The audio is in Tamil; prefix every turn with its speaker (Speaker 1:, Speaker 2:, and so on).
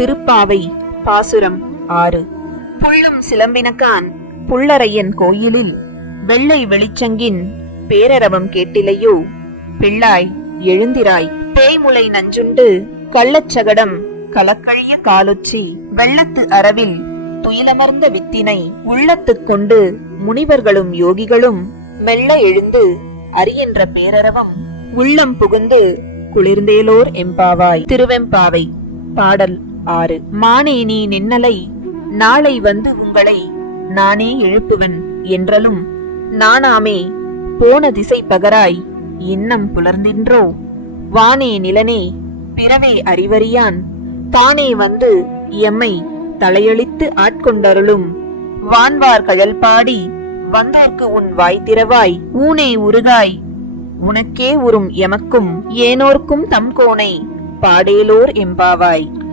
Speaker 1: திருப்பாவை. பாசுரம். ஆறு. புள்ளும் சிலம்பினக்கான் புள்ளரையன் கோயிலில் வெள்ளை வெளிச்சங்கின் பேரரவம் கேட்டிலையோ. பிள்ளாய் எழுந்திராய். தேய்முலை நஞ்சுண்டு. கள்ளச்சகடம் கலக்கழிய காலொச்சி. வெள்ளத்து அரவில் துயிலமர்ந்த வித்தினை. உள்ளத்துக் கொண்டு முனிவர்களும் யோகிகளும் மெல்ல எழுந்து அரியன்ற பேரரவம் உள்ளம் புகுந்து குளிர்ந்தேலோர் எம்பாவாய். திருவெம்பாவை. பாடல். ஆறு. மானே நீ நின்னலை. நாளை வந்து உங்களை நானே எழுப்புவன் என்றலும் நானாமே போன திசை பகராய் இன்னம் புலர்ந்தின்றோ? வானே நிலனே பிறவே அறிவறியான். தானே வந்து எம்மை தலையளித்து ஆட்கொண்டருளும். வான்வார் கயல் பாடி வந்தோர்க்கு உன் வாய் திறவாய் ஊனே உருகாய். உனக்கே உறும் எமக்கும் ஏனோர்க்கும் தம் கோனை பாடேலோர் எம்பாவாய்.